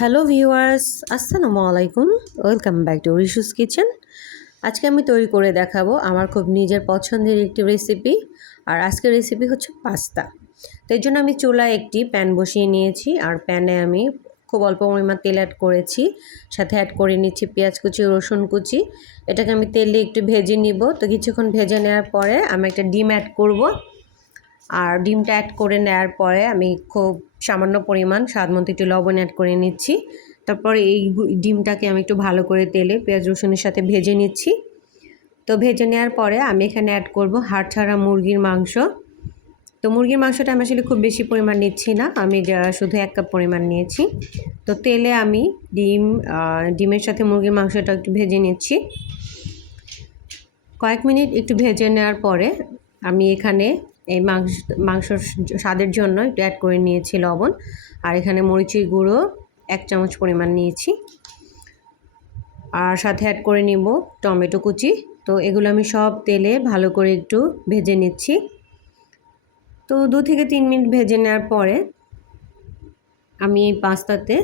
Hello viewers, আসসালামু আলাইকুম। Welcome back to Rishu's kitchen. আজকে আমি তৈরি করে দেখাবো আমার খুব নিজের পছন্দের একটি রেসিপি। আর আজকের রেসিপি হচ্ছে পাস্তা। তো এর জন্য আমি চুলায় একটি প্যান বসিয়ে নিয়েছি, আর প্যানে আমি খুব অল্প পরিমাণ তেল অ্যাড করেছি, সাথে অ্যাড করে নিচ্ছি পেঁয়াজ কুচি, রসুন কুচি। এটাকে আমি তেলে একটু ভেজে নিব। তো কিছুক্ষণ ভেজে নেওয়ার পরে আমি একটা ডিম অ্যাড করব। আর ডিমটা অ্যাড করে নেওয়ার পরে আমি খুব সামান্য পরিমাণ স্বাদমতো একটু লবণ অ্যাড করে নিচ্ছি। তারপরে এই ডিমটাকে আমি একটু ভালো করে তেলে পেঁয়াজ রসুনের সাথে ভেজে নিচ্ছি। তো ভেজে নেওয়ার পরে আমি এখানে অ্যাড করব হাড় ছাড়া মুরগির মাংস। তো মুরগির মাংসটা আমি আসলে খুব বেশি পরিমাণ নিচ্ছি না, আমি শুধু 1 কাপ পরিমাণ নিয়েছি। তো তেলে আমি ডিমের সাথে মুরগির মাংসটা একটু ভেজে নিচ্ছি। কয়েক মিনিট একটু ভেজে নেওয়ার পরে আমি এখানে এই মাংসর স্বাদের জন্য একটু অ্যাড করে নিয়েছি লবণ, আর এখানে মরিচের গুঁড়ো 1 চামচ পরিমাণ নিয়েছি, আর সাথে অ্যাড করে নিব টমেটো কুচি। তো এগুলো আমি সব তেলে ভালো করে একটু ভেজে নিচ্ছি। তো 2 থেকে 3 মিনিট ভেজে নেওয়ার পরে আমি এই পাস্তাতে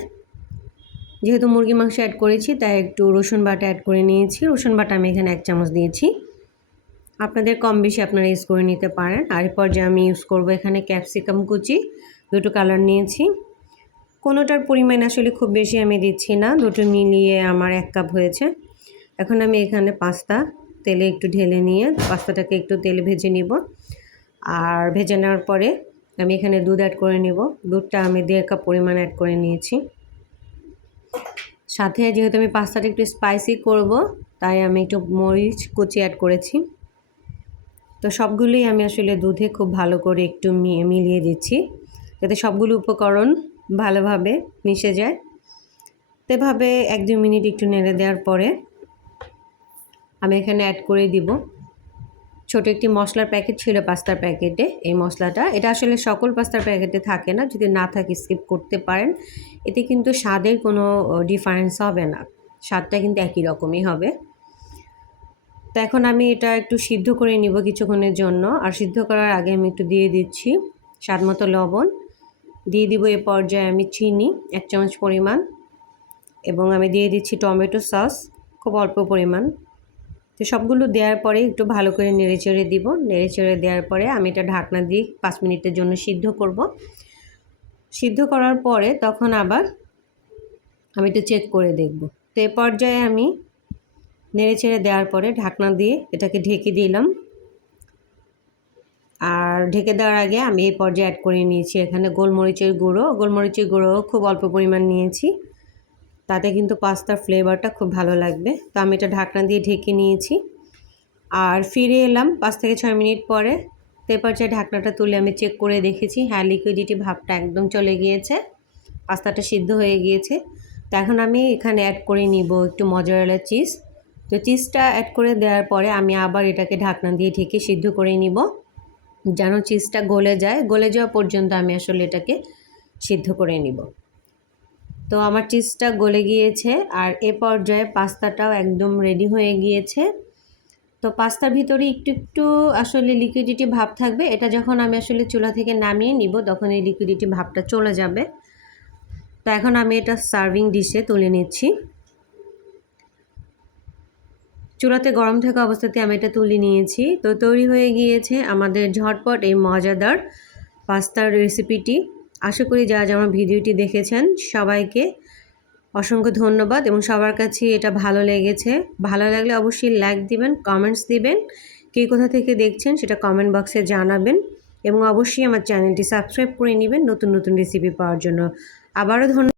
যেহেতু মুরগি মাংস অ্যাড করেছি, তাই একটু রসুন বাটা অ্যাড করে নিয়েছি। রসুন বাটা আমি এখানে 1 চামচ দিয়েছি। আপনাদের কম বেশি আপনারা ইউজ করে নিতে পারেন। আর এরপর যে আমি ইউজ করব এখানে ক্যাপসিকাম কুচি, দুটো কালার নিয়েছি। কোনোটার পরিমাণ আসলে খুব বেশি আমি দিচ্ছি না, দুটো মিলিয়ে আমার 1 কাপ হয়েছে। এখন আমি এখানে পাস্তা তেলে একটু ঢেলে নিয়ে পাস্তাটাকে একটু তেলে ভেজে নিব। আর ভেজে নেওয়ার পরে আমি এখানে দুধ অ্যাড করে নিব। দুধটা আমি 1.5 কাপ পরিমাণ অ্যাড করে নিয়েছি। সাথে যেহেতু আমি পাস্তাটা একটু স্পাইসি করব, তাই আমি একটু মরিচ কুচি অ্যাড করেছি। তো সবগুলোই আমি আসলে দুধে খুব ভালো করে একটু মিলিয়ে দিচ্ছি, যাতে সবগুলো উপকরণ ভালোভাবে মিশে যায়। তো এভাবে 1-2 মিনিট একটু নেড়ে দেওয়ার পরে আমি এখানে অ্যাড করে দিব ছোট একটি মশলার প্যাকেট ছিল পাস্তার প্যাকেটে। এই মশলাটা এটা আসলে সকল পাস্তার প্যাকেটে থাকে না, যদি না থাকে স্কিপ করতে পারেন। এতে কিন্তু স্বাদের কোনো ডিফারেন্স হবে না, স্বাদটা কিন্তু একই রকমই হবে। তো এখন আমি এটা একটু সিদ্ধ করে নিব কিছুক্ষণের জন্য। আর সিদ্ধ করার আগে আমি একটু দিয়ে দিচ্ছি স্বাদমতো লবণ, দিয়ে দিব এ পর্যায়ে আমি চিনি 1 চামচ পরিমাণ, এবং আমি দিয়ে দিচ্ছি টমেটো সস খুব অল্প পরিমাণ। তো সবগুলো দেওয়ার পরে একটু ভালো করে নেড়েচেড়ে দিব। নেড়েচেড়ে দেওয়ার পরে আমি এটা ঢাকনা দিয়ে 5 মিনিটের জন্য সিদ্ধ করব। সিদ্ধ করার পরে তখন আবার আমি একটু চেক করে দেখব। তো এ পর্যায়ে আমি নেড়েচেড়ে দেওয়ার পরে ঢাকনা দিয়ে এটাকে ঢেকে দিলাম। আর ঢেকে দেওয়ার আগে আমি এই পর্যায়ে অ্যাড করে নিয়েছি এখানে গোলমরিচের গুঁড়ো খুব অল্প পরিমাণ নিয়েছি, তাতে কিন্তু পাস্তার ফ্লেভারটা খুব ভালো লাগবে। তো আমি এটা ঢাকনা দিয়ে ঢেকে নিয়েছি। আর ফিরে এলাম 5 থেকে 6 মিনিট পরে। তো এই পর্যায়ে ঢাকনাটা তুলে আমি চেক করে দেখেছি, হ্যাঁ, লিকুইডিটি ভাবটা একদম চলে গিয়েছে, পাস্তাটা সিদ্ধ হয়ে গিয়েছে। তো এখন আমি এখানে অ্যাড করে নিব একটু মজারেলা চিজ। তো চিজটা অ্যাড করে দেওয়ার পরে আমি আবার এটাকে ঢাকনা দিয়ে ঢেকে সিদ্ধ করে নিব, যেন চিজটা গলে যায়। গলে যাওয়া পর্যন্ত আমি আসলে এটাকে সিদ্ধ করে নিব। তো আমার চিজটা গলে গিয়েছে, আর এ পর্যায়ে পাস্তাটাও একদম রেডি হয়ে গিয়েছে। তো পাস্তার ভিতরে একটু একটু আসলে লিকুইডিটি ভাব থাকবে, এটা যখন আমি আসলে চুলা থেকে নামিয়ে নিব তখন এই লিকুইডিটি ভাবটা চলে যাবে। তো এখন আমি এটা সার্ভিং ডিশে তুলে নিচ্ছি। চুলাতে গরম থাকা অবস্থাতে আমি এটা তুলে নিয়েছি। তো তৈরি হয়ে গিয়েছে আমাদের ঝটপট এই মজাদার পাস্তার রেসিপিটি। আশা করি যারা আমার ভিডিওটি দেখেছেন সবাইকে অসংখ্য ধন্যবাদ, এবং সবার কাছে এটা ভালো লেগেছে। ভালো লাগলে অবশ্যই লাইক দিবেন, কমেন্টস দিবেন, কে কোথা থেকে দেখছেন সেটা কমেন্ট বক্সে জানাবেন, এবং অবশ্যই আমার চ্যানেলটি সাবস্ক্রাইব করে নেবেন নতুন নতুন রেসিপি পাওয়ার জন্য। আবারও ধন্যবাদ।